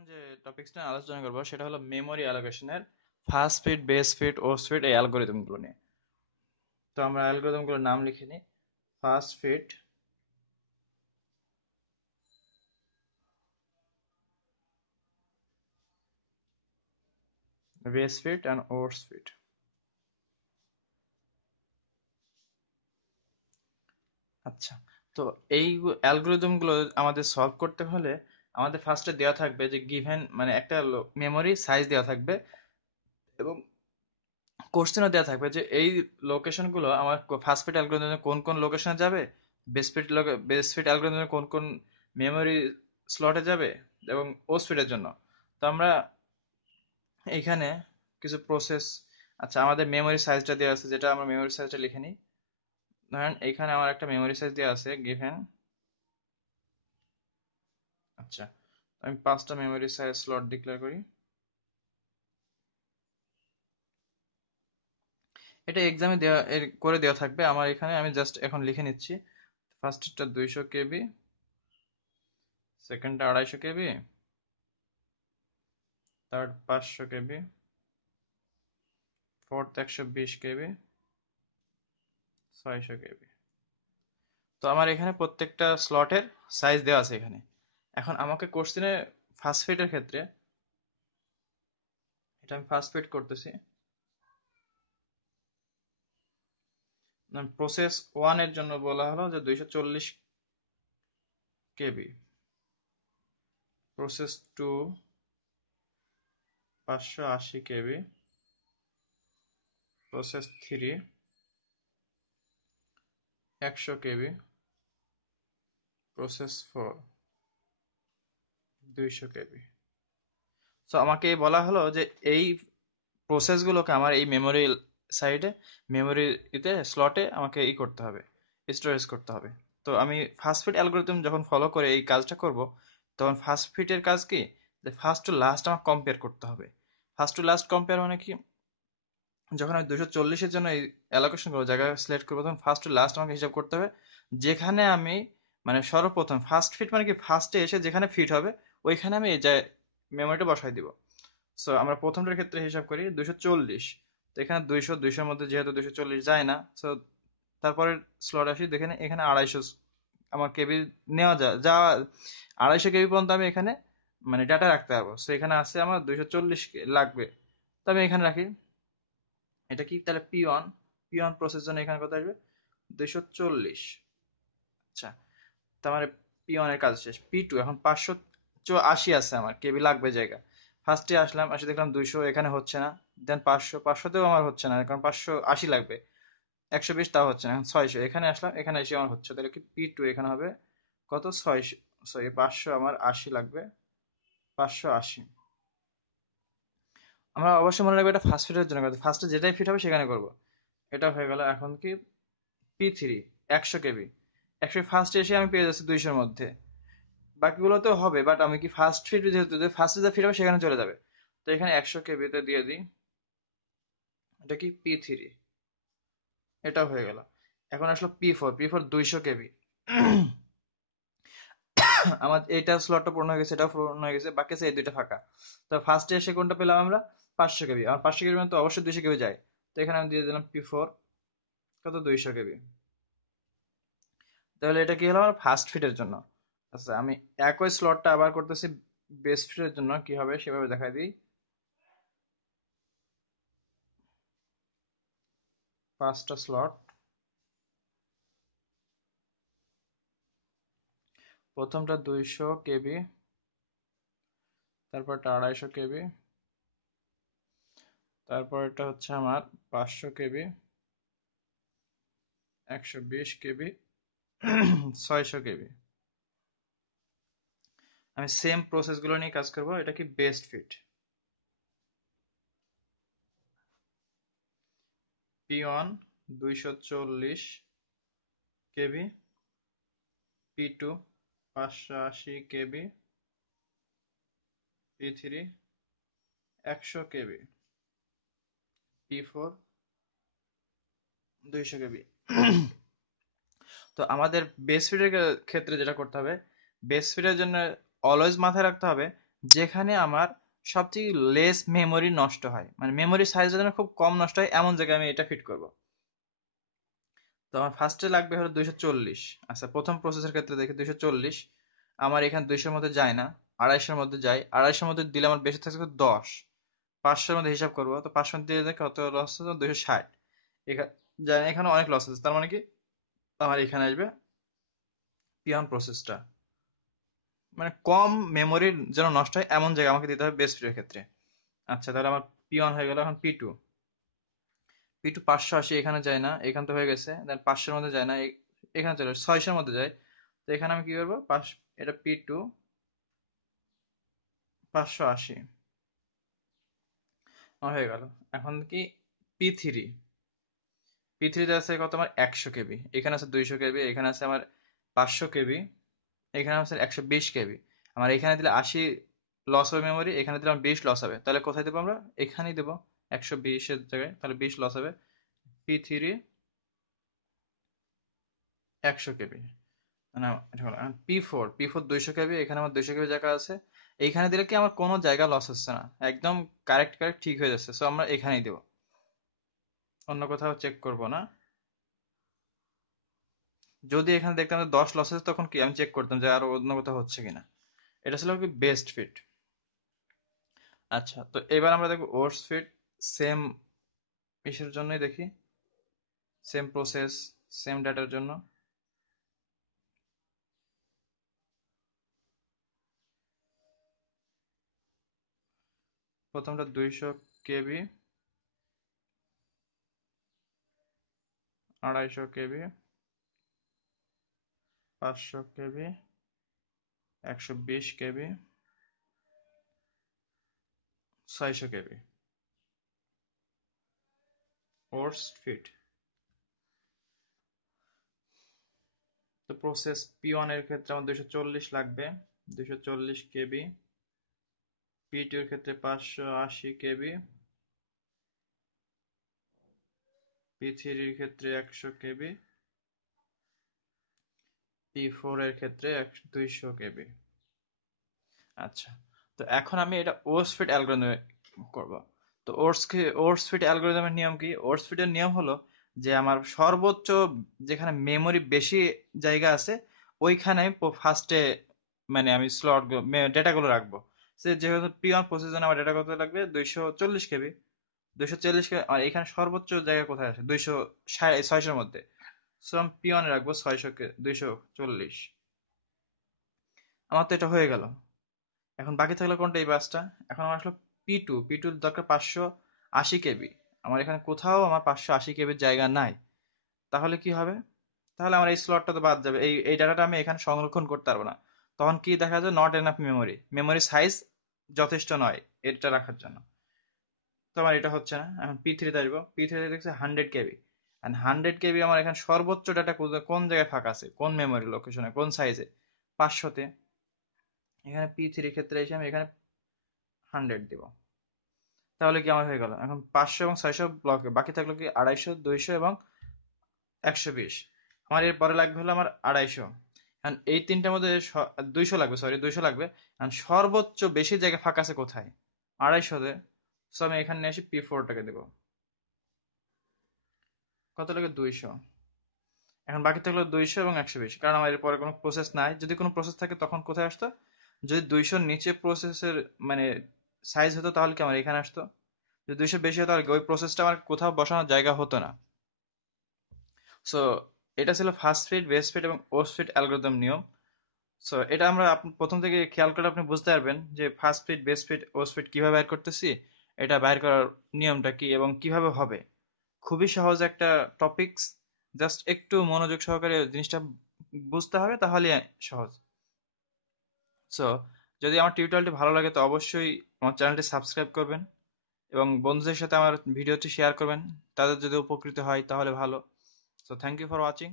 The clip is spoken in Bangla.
এখন যে টপিকসটা আলোচনা করবো সেটা হলো মেমোরি অ্যালোকেশনের first fit, best fit, worst fit এই অ্যালগোরিদমগুলো নিয়ে। তো আমরা অ্যালগোরিদমগুলোর নাম লিখে নিই। First fit, best fit and worst fit. আচ্ছা, তো এই অ্যালগোরিদমগুলো আমাদের সলভ করতে হলে আমাদের ফার্স্টে দেওয়া থাকবে যে গিভেন মানে একটা মেমোরি সাইজ দেওয়া থাকবে এবং কোশ্চেনও দেওয়া থাকবে যে এই লোকেশনগুলো আমার ফাস্ট ফিট অ্যালগোরিদমে কোন কোন লোকেশনে যাবে, বেস ফিট অ্যালগোরিদমে কোন কোন মেমোরি স্লটে যাবে এবং ওস ফিটের জন্য। তো আমরা এইখানে কিছু প্রসেস, আচ্ছা আমাদের মেমোরি সাইজটা দেওয়া আছে, যেটা আমরা মেমোরি সাইজটা লিখে নিই। ধরেন এইখানে আমার একটা মেমোরি সাইজ দেওয়া আছে গিভেন। আচ্ছা, আমি 5টা মেমোরি সাইজ স্লট ডিক্লেয়ার করি। এটা এক্সামে দেওয়া করে দেওয়া থাকবে আমার এখানে, আমি জাস্ট এখন লিখে নিচ্ছি। ফার্স্টটা 200 কেবি, সেকেন্ডটা 250 কেবি, থার্ড 500 কেবি, ফোর্থ 120 কেবি, 600 কেবি। তো আমার এখানে প্রত্যেকটা স্লটের সাইজ দেওয়া আছে এখানে। এখন আমাকে কোশ্চেনে ফার্স্ট ফিটের ক্ষেত্রে, এটা আমি ফার্স্ট ফিট করতেছি। প্রসেস ওয়ান এর জন্য বলা হলো যে 240 KB, process two 580 KB, process three 100 KB, process four 200 KB. তো আমাকে বলা হলো যে এই প্রসেসগুলোকে আমার এই মেমোরি সাইডে, মেমোরিতে স্লটে আমাকে করতে হবে, স্টোরেজ করতে হবে। তো আমি ফার্স্ট ফিট অ্যালগোরিদম যখন ফলো করে এই কাজটা করব, তখন ফার্স্ট ফিটের কাজ কি, যে ফার্স্ট টু লাস্ট আমার কম্পেয়ার করতে হবে। ফার্স্ট টু লাস্ট কম্পেয়ার মানে কি, যখন আমি 240-এর জন্য এই অ্যালোকেশন করবো, জায়গা সিলেক্ট করবো, তখন ফার্স্ট টু লাস্ট আমাকে হিসাব করতে হবে। যেখানে আমি মানে সর্বপ্রথম ফার্স্ট ফিট মানে কি, ফার্স্টে এসে যেখানে ফিট হবে ওইখানে আমি এই যে মেমোরিটা বসাই দিব। সো আমরা প্রথমটার ক্ষেত্রে হিসাব করি 240। তো এখানে 200-200-র মধ্যে যেহেতু 240 যায় না, সো তারপরে স্লট আসি, দেখেন এখানে 250 আমার কেবি নেওয়া যায়, যা 250 কেবি পর্যন্ত আমি এখানে মানে ডাটা রাখতে পারবো। সো এখানে আছে আমার 240 লাগবে, তো আমি এখানে রাখি। এটা কি তাহলে P one, P one process জন্য এখানে কত আসবে, 240। আচ্ছা, তার মানে পি ওয়ান এর কাজ শেষ। পি টু এখন 580 আছে আমার কেবি লাগবে জায়গা। ফার্স্টে আসলাম, আসে দেখলাম 200 এখানে হচ্ছে না, দেন 500-500তেও আমার হচ্ছে না, কারণ 580 লাগবে। 120 তাও হচ্ছে না, এখন 600 এখানে আসলাম, এখানে এসে আমার হচ্ছে, তাহলে কি পি টু এখানে হবে কত, 600, সরি 500 আমার 80 লাগবে, 580। আমরা অবশ্যই মনে রাখবো এটা ফার্স্ট ফিটের জন্য করতে, ফার্স্টে যেটাই ফিট হবে সেখানে করব। এটা হয়ে গেল। এখন কি পি থ্রি, 100 কেবি, 100 ফার্স্টে এসে আমি পেয়ে যাচ্ছি 200-র মধ্যে। বাকিগুলোতেও হবে, বাট আমি কি ফার্স্ট ফিট, যেহেতু ফার্স্টে যা ফিট হবে সেখানে চলে যাবে। তো এখানে 100 কেবিতে দিয়ে দিই, এটা কি পি থ্রি, এটা হয়ে গেল। এখন আসলো পি ফোর, পি ফোর 200 কেবি। আমার এইটা স্লটটা পূর্ণ হয়ে গেছে, এটাও পূর্ণ হয়ে গেছে, বাকি আছে এই দুইটা ফাঁকা। তো ফার্স্টে এসে কোনটা পেলাম আমরা, 500 কেবি। আমার 500 কেবি মানে তো অবশ্যই 200 কেবি যায়। তো এখানে আমি দিয়ে দিলাম পি ফোর, কত, 200 কেবি। তাহলে এটা কি হলো আমার ফার্স্ট ফিটের জন্য। আচ্ছা, আমি একই স্লটটা আবার করতেছি বেস্ট ফিটের জন্য, কি হবে সেভাবে দেখাই দিই। 5টা স্লট, প্রথমটা 200 কেবি, তারপরটা 250 কেবি, তারপর এটা হচ্ছে আমার 500 কেবি, 120 কেবি, 600 কেবি। আমি সেম প্রসেসগুলো নিয়ে কাজ করব। এটা কি বেস্ট ফিট, পি ওয়ান 240 কেবি, পি টু 580 কেবি, পি থ্রি 100 কেবি, পি ফোর 200 কেবি। তো আমাদের বেস ফিডের ক্ষেত্রে যেটা করতে হবে, বেস ফিডের জন্য অলওয়েজ মাথায় রাখতে হবে যেখানে আমার সবথেকে লেস মেমোরি নষ্ট হয়, মানে মেমোরি সাইজ যেন খুব কম নষ্ট হয় এমন জায়গায় আমি এটা ফিট করব। তো আমার ফার্স্টে লাগবে হলো 240। আচ্ছা, প্রথম প্রসেসের ক্ষেত্রে দেখি 240 আমার এখানে 200-র মধ্যে যায় না, 250-র মধ্যে যায়। 250-র মধ্যে দিলে আমার বেশি থাকবে 10। 500-র মধ্যে হিসাব করবো, তো 500 দিয়ে দেখে কত লস হচ্ছে, 260। এখানে যায় না, এখানে অনেক লস আছে, তার মানে কি আমার এখানে আসবে পিয়ন প্রসেসটা, মানে কম মেমোরির যেন নষ্ট হয় এমন জায়গা আমাকে দিতে হবে বেস্ট ফিটের ক্ষেত্রে। আচ্ছা, তাহলে আমার পিওন হয়ে গেল। এখন পি2। পি2 580 এখানে যায় না, এখান তো হয়ে গেছে। দেন 500-র মধ্যে যায় না, এখানে চলে 600-র মধ্যে যায়। তো এখানে আমি কি করবো, এটা পি2 580 আমার হয়ে গেল। এখন কি পি3। পি3তে আছে কত আমার 100 কেবি, এখানে আছে 200 কেবি, এখানে আছে আমার 500 কেবি, এখানে আছে 120 কেবি। আমার এখানে দিলে 80 লস হবে মেমোরি, এখানে দিলে আমার 20 লস হবে। তাহলে কোথায় দেবো আমরা, এখানেই দেবো 120-এর জায়গায়, তাহলে 20 লস হবে। পি3 100 কেবি, না এটা হলো পি4 200 কেবি, এখানে আমার 200 কেবি জায়গা আছে। এইখানে দিলে কি আমার কোনো জায়গা লস হচ্ছে না, একদম কারেক্ট কারেক্ট ঠিক হয়ে যাচ্ছে। সো আমরা এখানেই দেবো, অন্য কোথাও চেক করব না। যদি এখানে দেখতাম যে 10 লস আছে, তখন কি আমি চেক করতাম যে আরো অন্য কোথাও হচ্ছে কিনা। এটা ছিল কি বেস্ট ফিট। আচ্ছা, তো এবার আমরা দেখবো ওর্স ফিট। সেম ইসের জন্যই দেখি, সেম প্রসেস, সেম ডাটার জন্য। প্রথমটা 200 কেবি, 250 কেবি, 500 কেবি, 120 কেবি, 600 কেবি। ওর্স ফিট। তো প্রসেস পি1 এর ক্ষেত্রে আমার 240 লাগবে, 240 কেবি। পি2 এর ক্ষেত্রে 580 কেবি। পি3 এর ক্ষেত্রে 100 কেবি। পি4 এর ক্ষেত্রে 200 কেবি। আচ্ছা, তো এখন আমি এটা ওর্স ফিট অ্যালগরিদমে করব। তো ওর্স ফিট অ্যালগরিদমের নিয়ম কি? ওর্স ফিটের নিয়ম হলো যে আমার সর্বোচ্চ যেখানে মেমোরি বেশি জায়গা আছে ওইখানে ফার্স্টে মানে আমি ডেটাগুলো রাখবো। যেহেতু পি1 প্রসেসর জন্য আমার ডেটা কত লাগবে, 240 কেবি। 240 কেবি আর এখানে সর্বোচ্চ জায়গা কোথায় আছে, 600-র মধ্যে। সো আমি পি1 রাখবো 240। আমার তো এটা হয়ে গেল। এখন বাকি থাকলো কোনটা, এই বাসটা। এখন আমার আসলো পি টুর দরকার 580 কেবি। আমার এখানে কোথাও আমার 580 কেবির জায়গা নাই। তাহলে কি হবে, তাহলে আমার এই স্লটটা তো বাদ যাবে, এই ডাটাটা আমি এখানে সংরক্ষণ করতে পারবো না। তখন কি দেখা যায়, নট এনাফ মেমোরি সাইজ যথেষ্ট নয় এটা রাখার জন্য। তো আমার এটা হচ্ছে না। এখন পি3তে আসবো, পি3তে দেখছি 100 কেবি। অ্যান্ড 100 কেবি আমার এখানে সর্বোচ্চ ডাটা কোন জায়গায় ফাঁকা আছে, কোন মেমোরি লোকেশনে, কোন সাইজে, 500-তে। এখানে পি3 ক্ষেত্রে এসে আমি এখানে 100 দিব। তাহলে কি আমার হয়ে গেল। এখন 500 এবং 600 ব্লকে বাকি থাকলো কি 250, 200 এবং 120। আমার এর পরে লাগবে হলো আমার 250। এখন এই তিনটার মধ্যে 200 লাগবে, সরি 200 লাগবে। এখন সর্বোচ্চ বেশি জায়গা ফাঁকা আছে কোথায়, 250-তে। সো আমি এখানে নিয়ে আসি পি4টাকে দেবো, কত লাগে 200। এখন বাকি থাকলো 200 এবং 120, কারণ আমার এর পরে কোনো প্রসেস নাই। যদি কোনো প্রসেস থাকে তখন কোথায় আসতো, যদি 200-র নিচে প্রসেসের মানে সাইজ হতো তাহলে কি আমার এখানে আসতো। যদি 200 বেশি হতো তাহলে ওই প্রসেসটা আমার কোথাও বসানোর জায়গা হতো না। সো এটা ছিল ফার্স্ট ফিট, বেস্ট ফিট এবং ওর্স্ট ফিট অ্যালগরিদম নিয়ম। সো এটা আমরা প্রথম থেকে খেয়াল করে আপনি বুঝতে পারবেন যে first fit, best fit, worst fit কিভাবে বের করতেছি, এটা বাইর করার নিয়মটা কি এবং কিভাবে হবে। খুবই সহজ একটা টপিকস, জাস্ট একটু মনোযোগ সহকারে জিনিসটা বুঝতে হবে, তাহলে সহজ। সো যদি আমার টিউটোরিয়ালটি ভালো লাগে তো অবশ্যই আমার চ্যানেলটি সাবস্ক্রাইব করবেন এবং বন্ধুদের সাথে আমার ভিডিওটি শেয়ার করবেন। তাদের যদি উপকৃত হয় তাহলে ভালো। So thank you for watching.